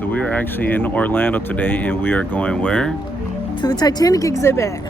So we are actually in Orlando today, and we are going where? To the Titanic exhibit.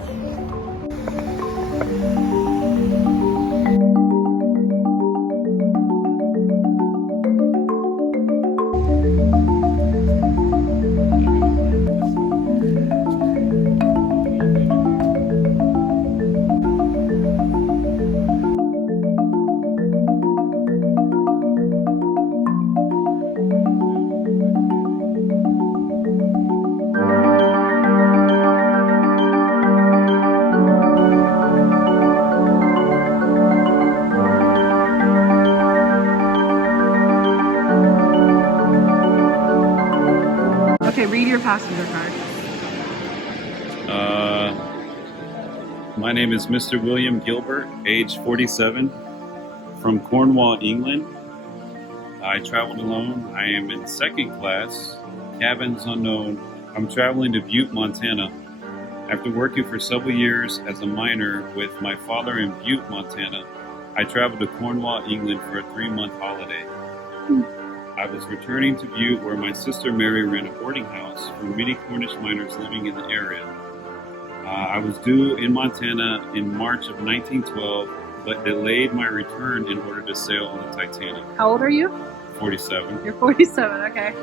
Okay, read your passenger card. My name is Mr. William Gilbert, age 47, from Cornwall, England. I traveled alone. I am in second class, cabins unknown. I'm traveling to Butte, Montana. After working for several years as a miner with my father in Butte, Montana, I traveled to Cornwall, England for a 3-month holiday. I was returning to Butte, where my sister Mary ran a boarding house for many Cornish miners living in the area. I was due in Montana in March of 1912, but delayed my return in order to sail on the Titanic. How old are you? 47. You're 47, okay.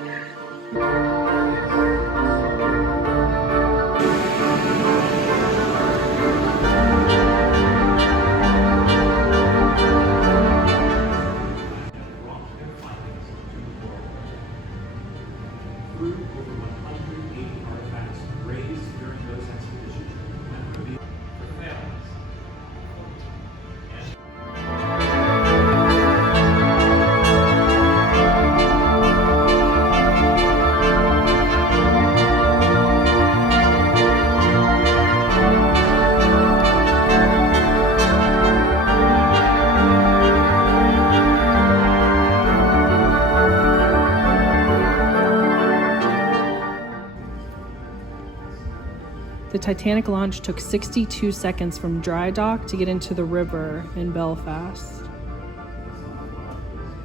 The Titanic launch took 62 seconds from dry dock to get into the river in Belfast.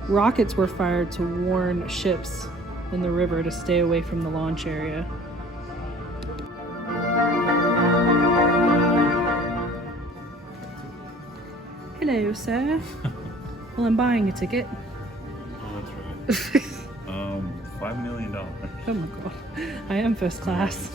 Rockets were fired to warn ships in the river to stay away from the launch area. Hello, sir. Well, I'm buying a ticket. Oh, that's right. $5 million. Oh my god. I am first class.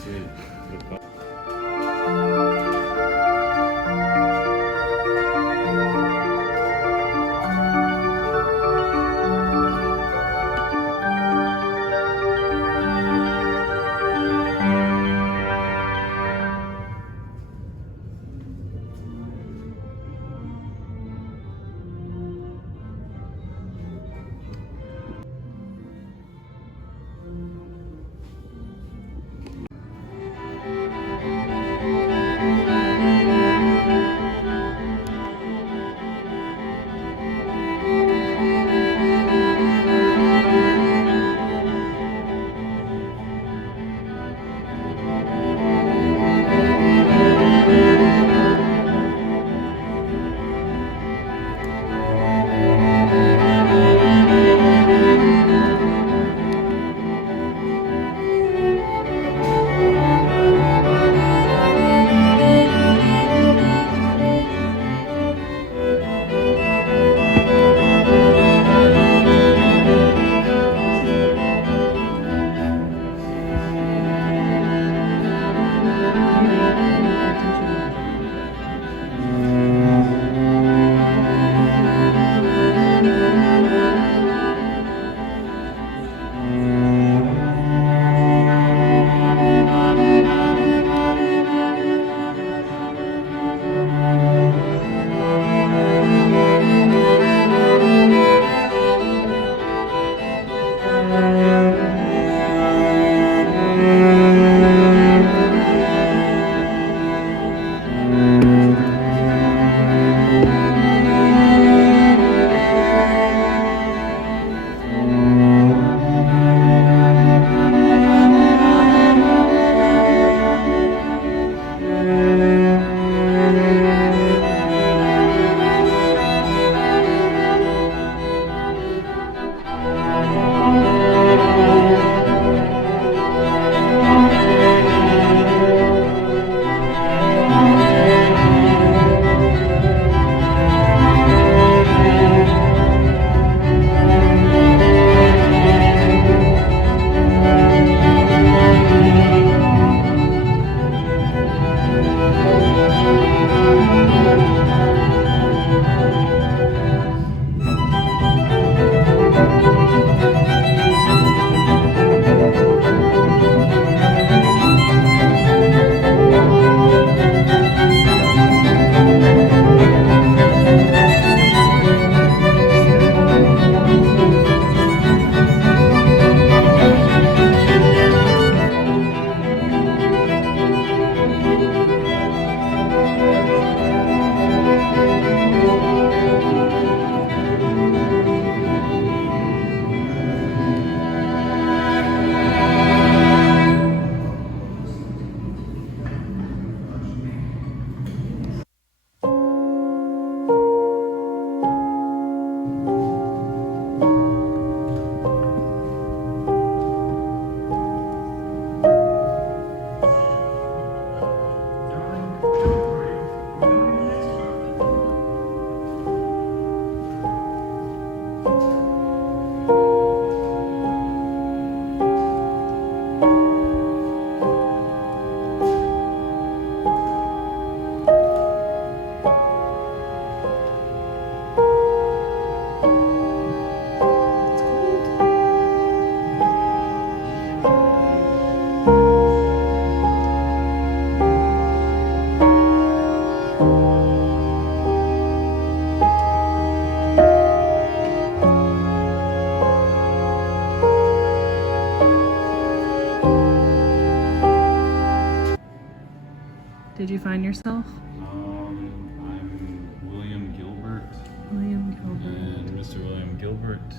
Did you find yourself? I'm William Gilbert. William Gilbert. And Mr. William Gilbert.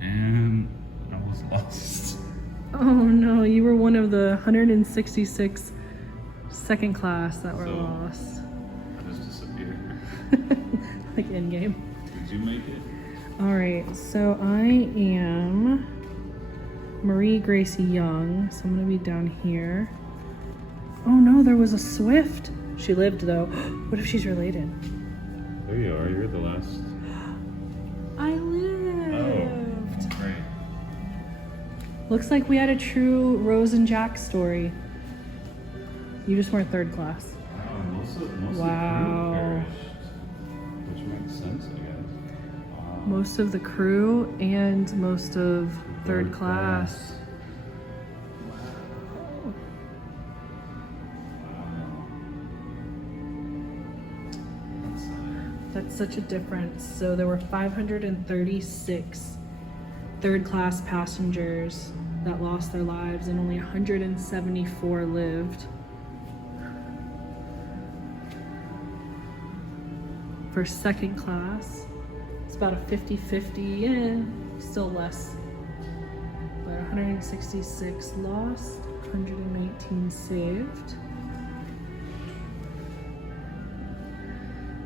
And I was lost. Oh no, you were one of the 166 second class that were lost. I just disappeared. Like in game. Did you make it? All right, so I am Marie Gracie Young, so I'm gonna be down here. Oh no, there was a Swift. She lived though. What if she's related? There you are, you're the last. I lived. Oh, great. Looks like we had a true Rose and Jack story. You just weren't third class. Wow, most of the Wow. crew perished, which makes sense, I guess. Wow. Most of the crew and most of third class. That's such a difference. So there were 536 third class passengers that lost their lives and only 174 lived. For second class, it's about a 50-50, still less. But 166 lost, 119 saved.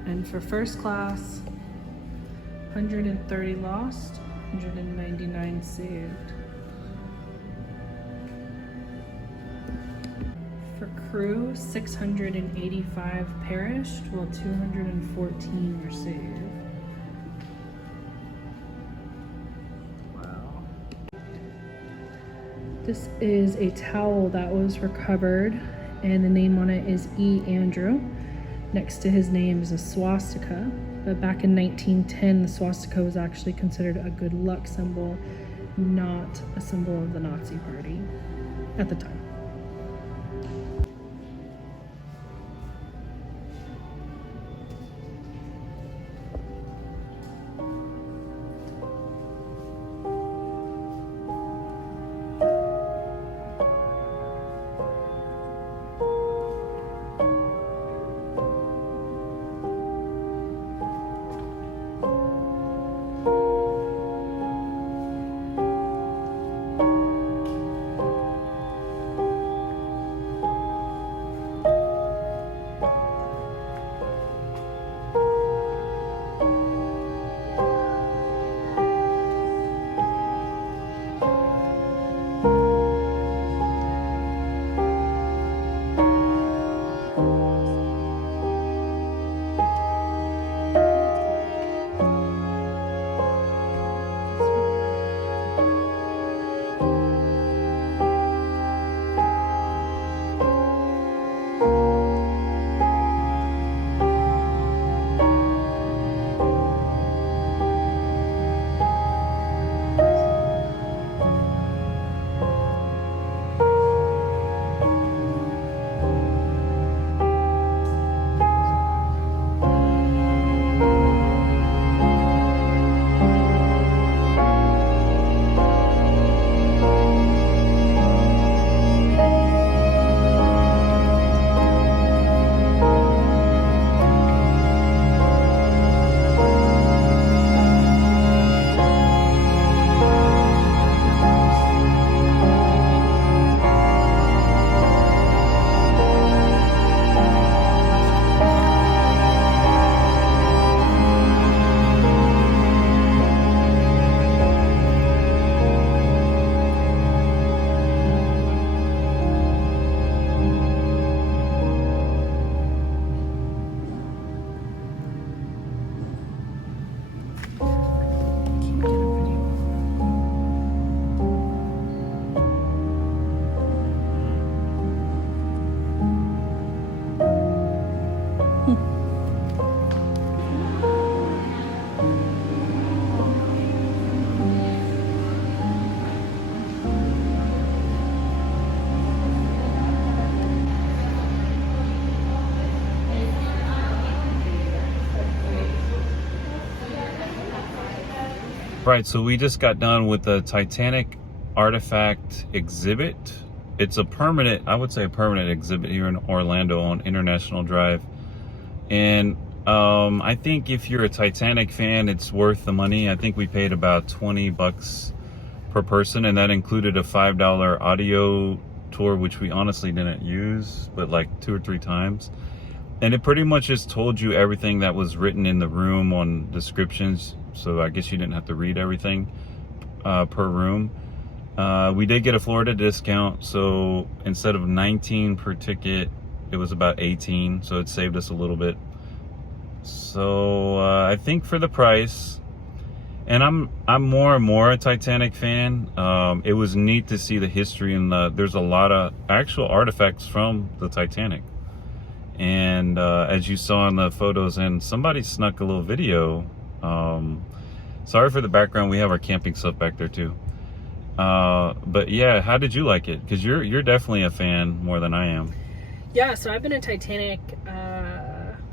And for first class, 130 lost, 199 saved. For crew, 685 perished, while 214 were saved. Wow. This is a towel that was recovered, and the name on it is E. Andrew. Next to his name is a swastika, but back in 1910, the swastika was actually considered a good luck symbol, not a symbol of the Nazi Party at the time. Right, so we just got done with the Titanic artifact exhibit. it's a permanent, I would say a permanent exhibit here in Orlando on International Drive. And I think if you're a Titanic fan, it's worth the money. I think we paid about $20 per person, and that included a $5 audio tour, which we honestly didn't use, but like 2 or 3 times. And it pretty much just told you everything that was written in the room on descriptions. So I guess you didn't have to read everything per room. We did get a Florida discount, so instead of 19 per ticket, it was about 18, so it saved us a little bit. So I think for the price, and I'm more and more a Titanic fan. It was neat to see the history, and there's a lot of actual artifacts from the Titanic. And as you saw in the photos, and somebody snuck a little video. Sorry for the background. We have our camping stuff back there too. But yeah, how did you like it? Because you're definitely a fan more than I am. Yeah, so I've been a Titanic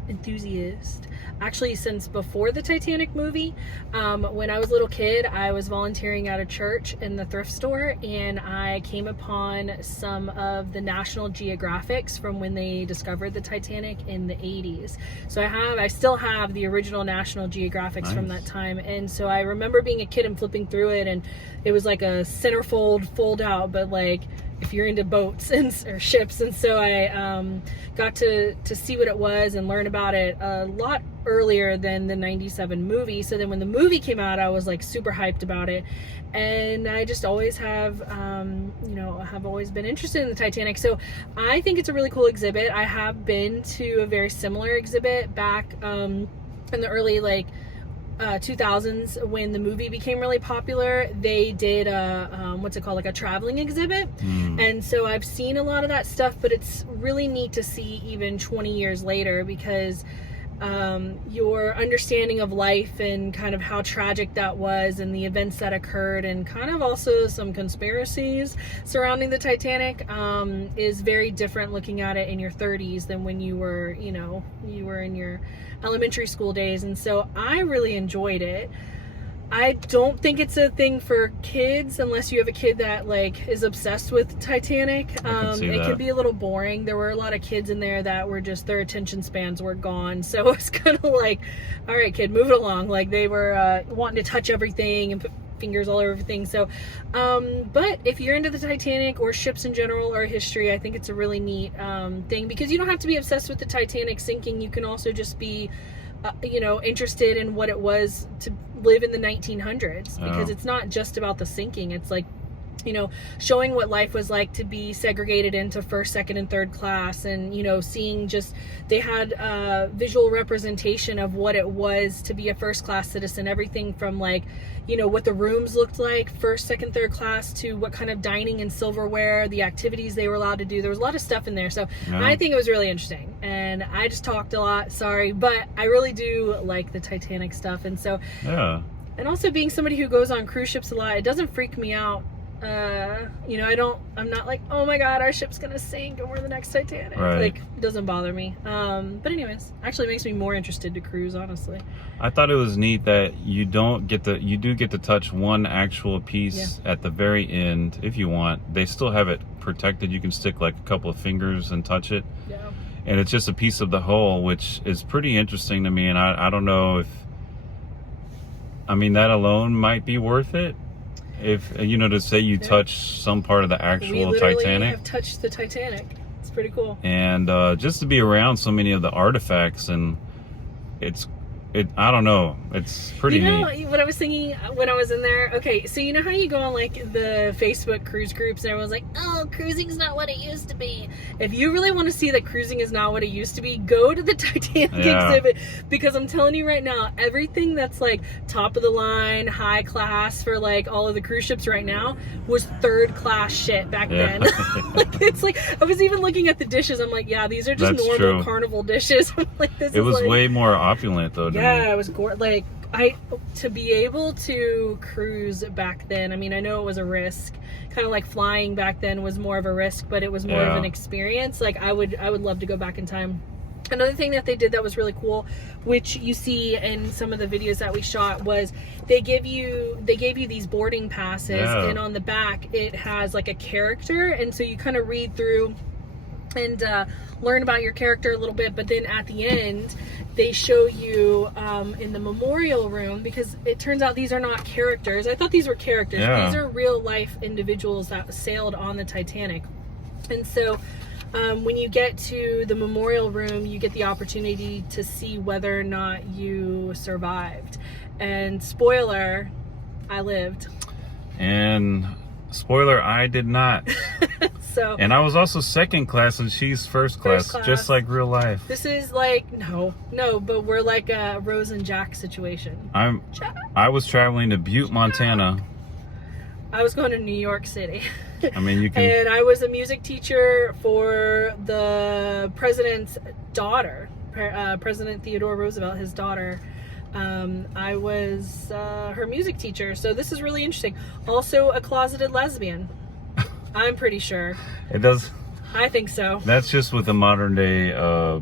enthusiast actually since before the Titanic movie. When I was a little kid, I was volunteering at a church in the thrift store, and I came upon some of the National Geographics from when they discovered the Titanic in the 80s. So I still have the original National Geographics Nice. from that time. And so I remember being a kid and flipping through it, and it was like a centerfold fold out, but like if you're into boats or ships. And so I got to see what it was and learn about it a lot earlier than the 97 movie. So then when the movie came out, I was like super hyped about it. And I just always have, have always been interested in the Titanic. So I think it's a really cool exhibit. I have been to a very similar exhibit back in the early 2000s when the movie became really popular. They did a traveling exhibit. And so I've seen a lot of that stuff, but it's really neat to see even 20 years later, because your understanding of life and kind of how tragic that was and the events that occurred, and kind of also some conspiracies surrounding the Titanic, is very different looking at it in your 30s than when you were in your elementary school days. And so I really enjoyed it. I don't think it's a thing for kids unless you have a kid that is obsessed with Titanic. It could be a little boring. There were a lot of kids in there that were just, their attention spans were gone. So it's kind of like, all right, kid, move it along. Like they were wanting to touch everything and put fingers all over everything. So, but if you're into the Titanic or ships in general or history, I think it's a really neat thing, because you don't have to be obsessed with the Titanic sinking. You can also just be interested in what it was to live in the 1900s, because it's not just about the sinking. It's like, showing what life was like to be segregated into first, second, and third class, and seeing they had visual representation of what it was to be a first class citizen. Everything from what the rooms looked like, first, second, third class, to what kind of dining and silverware, the activities they were allowed to do. There was a lot of stuff in there. So I think it was really interesting. And I just talked a lot, sorry, but I really do like the Titanic stuff. And so, and also being somebody who goes on cruise ships a lot, it doesn't freak me out. I'm not like, oh my god, our ship's gonna sink and we're the next Titanic. Right. It doesn't bother me. But anyways, actually makes me more interested to cruise, honestly. I thought it was neat that you do get to touch one actual piece at the very end if you want. They still have it protected. You can stick a couple of fingers and touch it. Yeah. And it's just a piece of the hull, which is pretty interesting to me. And I don't know if, that alone might be worth it. If to say you touch some part of the actual Titanic. Have touched the Titanic. It's pretty cool. And just to be around so many of the artifacts, and I don't know, it's pretty neat. What I was thinking when I was in there, okay, so how you go on the Facebook cruise groups and everyone's like, oh, cruising's not what it used to be. If you really want to see that cruising is not what it used to be, go to the Titanic exhibit, because I'm telling you right now, everything that's top of the line, high class for all of the cruise ships right now was third class shit back then. It's I was even looking at the dishes, I'm like, yeah, these are just normal Carnival dishes. I'm like, it was way more opulent though. Yeah, it was to be able to cruise back then. I know it was a risk, kind of like flying back then was more of a risk, but it was more of an experience. I would love to go back in time. Another thing that they did that was really cool, which you see in some of the videos that we shot, was they gave you these boarding passes, and on the back it has like a character, and so you kind of read through and learn about your character a little bit, but then at the end they show you in the memorial room, because it turns out these are not characters. I thought these were characters. These are real life individuals that sailed on the Titanic. And so when you get to the memorial room, you get the opportunity to see whether or not you survived. And spoiler, I lived. And spoiler, I did not. So, and I was also second class and she's first class, just like real life. This is like, no, but we're like a Rose and Jack situation. I was traveling to Butte, Montana. I was going to New York City. I mean, you can. And I was a music teacher for the president's daughter, President Theodore Roosevelt, his daughter. I was her music teacher. So this is really interesting. Also a closeted lesbian. I'm pretty sure. It does. I think so. That's just with a modern day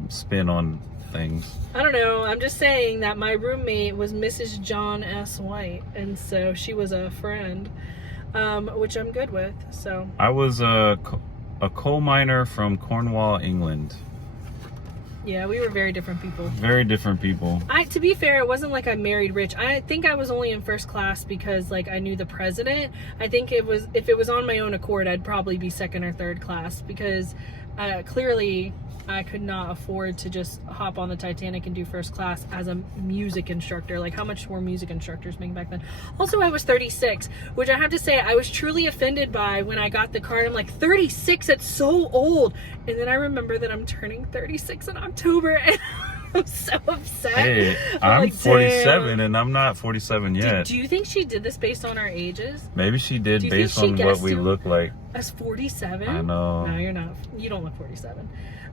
spin on things. I don't know. I'm just saying that my roommate was Mrs. John S. White, and so she was a friend, which I'm good with. So I was a coal miner from Cornwall, England. Yeah, we were very different people. Very different people. To be fair, it wasn't like I married rich. I think I was only in first class because like I knew the president. I think it was, if it was on my own accord, I'd probably be second or third class, because clearly I could not afford to just hop on the Titanic and do first class as a music instructor. Like, how much were music instructors making back then? Also, I was 36, which I have to say I was truly offended by when I got the card. I'm like, 36, it's so old. And then I remember that I'm turning 36 in October, and I'm so upset. Hey, I'm like, 47 and I'm not 47 yet. Do you think she did this based on our ages? Maybe she did, based on what we look like. As 47? I know. No, you're not. You don't look 47.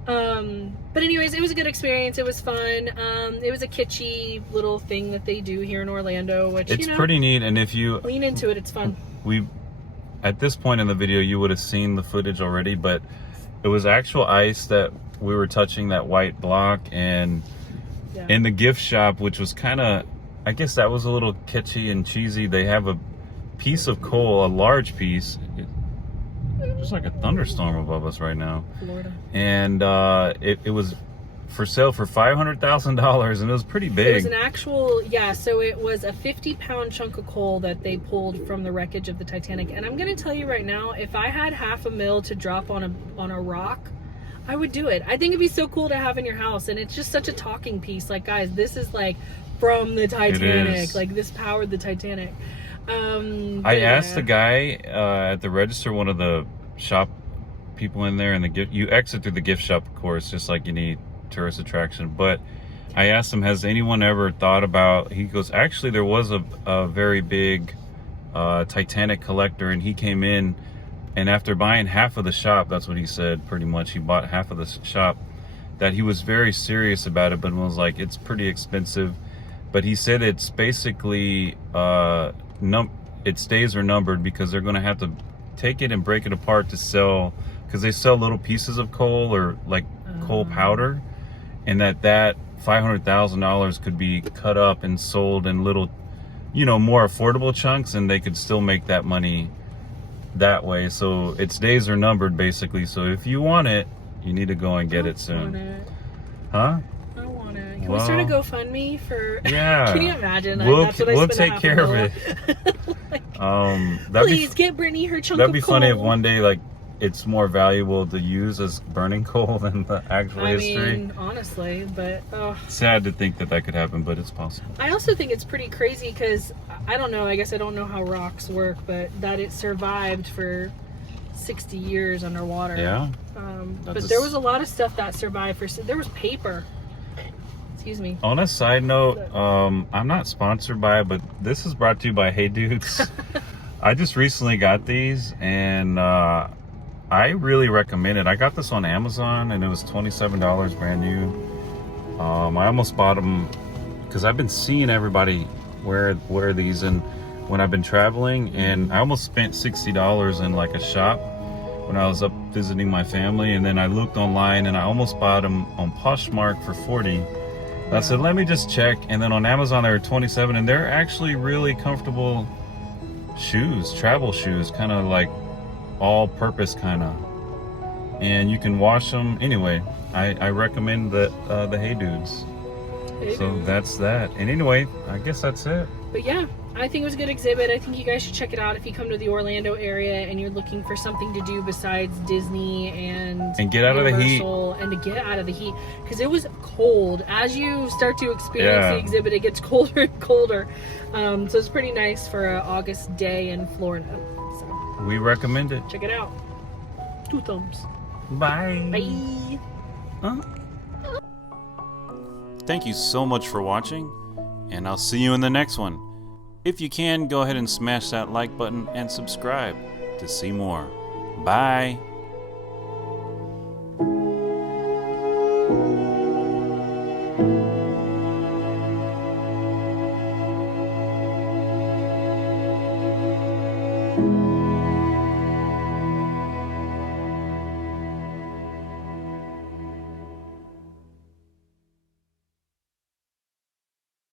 But anyways, it was a good experience. It was fun. It was a kitschy little thing that they do here in Orlando, which, it's pretty neat. And if you lean into it, it's fun. At this point in the video, you would have seen the footage already, but it was actual ice that we were touching, that white block. And in the gift shop, which was kind of, I guess that was a little kitschy and cheesy, they have a piece of coal, a large piece. There's like a thunderstorm above us right now. Florida. And it was for sale for $500,000, and it was pretty big. It was an actual, so it was a 50-pound chunk of coal that they pulled from the wreckage of the Titanic. And I'm going to tell you right now, if I had $500,000 to drop on a rock, I would do it. I think it'd be so cool to have in your house, and it's just such a talking piece. Like, guys, this is like from the Titanic. Like, this powered the Titanic. I asked the guy at the register, one of the shop people in there, and you exit through the gift shop, of course, just like any tourist attraction. But I asked him, has anyone ever thought about, he goes, actually there was a very big Titanic collector, and he came in, and after buying half of the shop, that's what he said, pretty much, he bought half of the shop, that he was very serious about it, but was like, it's pretty expensive. But he said it's basically its days are numbered, because they're going to have to take it and break it apart to sell, because they sell little pieces of coal, or like coal powder, and that $500,000 could be cut up and sold in little, more affordable chunks, and they could still make that money that way. So its days are numbered, basically. So if you want it, you need to go and get it soon. Huh? Can we start a GoFundMe for? Yeah. Can you imagine? We'll take care of it. Please get Brittany her chunk of coal. That'd be funny if one day, like, it's more valuable to use as burning coal than the actual history. I mean, honestly, but sad to think that could happen, but it's possible. I also think it's pretty crazy because I don't know. I guess I don't know how rocks work, but that it survived for 60 years underwater. Yeah. But there was a lot of stuff that survived there was paper. Excuse me. On a side note, I'm not sponsored by it, but this is brought to you by Hey Dudes. I just recently got these, and I really recommend it. I got this on Amazon, and it was $27 brand new. I almost bought them because I've been seeing everybody wear these, and when I've been traveling, and I almost spent $60 in like a shop, when I was up visiting my family, and then I looked online and I almost bought them on Poshmark for 40. I said, let me just check, and then on Amazon they were 27, and they're actually really comfortable shoes, travel shoes, kind of like all-purpose kind of, and you can wash them. Anyway, I recommend the Hey Dudes. So that's that. And anyway, I guess that's it. But yeah, I think it was a good exhibit. I think you guys should check it out if you come to the Orlando area and you're looking for something to do besides Disney and get out of the heat. And to get out of the heat, because it was cold. As you start to experience the exhibit, it gets colder and colder. So it's pretty nice for an August day in Florida. So we recommend it. Check it out. 2 thumbs. Bye. Bye. Huh? Thank you so much for watching, and I'll see you in the next one. If you can, go ahead and smash that like button and subscribe to see more. Bye.